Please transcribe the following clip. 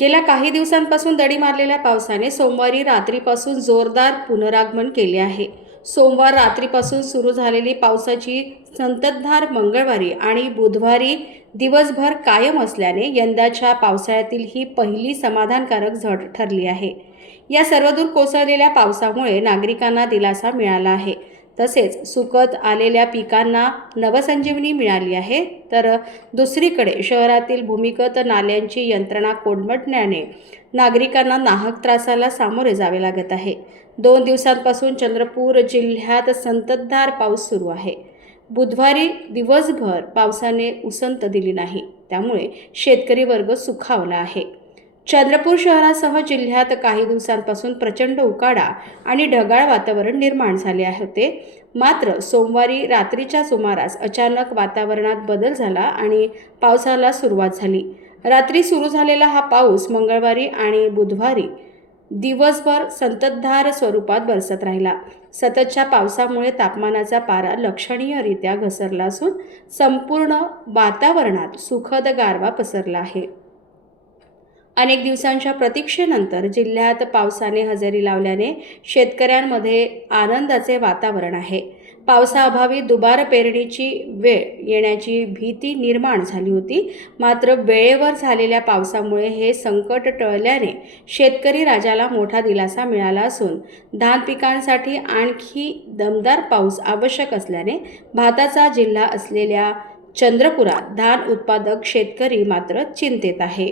गेल्या काही दिवसांपासून दडी मारलेल्या पावसाने सोमवारी रात्रीपासून जोरदार पुनरागमन केले आहे. सोमवार रात्रीपासून सुरू झालेली पावसाची संततधार मंगळवारी आणि बुधवारी दिवसभर कायम असल्याने यंदाच्या पावसाळ्यातील ही पहिली समाधानकारक झड ठरली आहे. या सर्वदूर कोसळलेल्या पावसामुळे नागरिकांना दिलासा मिळाला आहे. तसेच सुकत आलेल्या पिकांना नवसंजीवनी मिळाली आहे. तर दुसरीकडे शहरातील भूमिगत नाल्यांची यंत्रणा कोलमडल्याने नागरिकांना नाहक त्रासाला सामोरे जावे लागत आहे. 2 दिवसांपासून चंद्रपूर जिल्ह्यात संततधार पाऊस सुरू आहे. बुधवारी दिवसभर पावसाने उसंत दिली नाही, त्यामुळे शेतकरी वर्ग सुखावला आहे. चंद्रपूर शहरासह जिल्ह्यात काही दिवसांपासून प्रचंड उकाडा आणि ढगाळ वातावरण निर्माण झाले होते. मात्र सोमवारी रात्रीच्या सुमारास अचानक वातावरणात बदल झाला आणि पावसाला सुरुवात झाली. रात्री सुरू झालेला हा पाऊस मंगळवारी आणि बुधवारी दिवसभर संततधार स्वरूपात बरसत राहिला. सततच्या पावसामुळे तापमानाचा पारा लक्षणीयरित्या घसरला असून संपूर्ण वातावरणात सुखद गारवा पसरला आहे. अनेक दिवसांच्या प्रतीक्षेनंतर जिल्ह्यात पावसाने हजेरी लावल्याने शेतकऱ्यांमध्ये आनंदाचे वातावरण आहे. पावसाअभावी दुबार पेरणीची वेळ येण्याची भीती निर्माण झाली होती. मात्र वेळेवर झालेल्या पावसामुळे हे संकट टळल्याने शेतकरी राजाला मोठा दिलासा मिळाला असून धान पिकांसाठी आणखी दमदार पाऊस आवश्यक असल्याने भाताचा जिल्हा असलेल्या चंद्रपुरात धान उत्पादक शेतकरी मात्र चिंतेत आहे.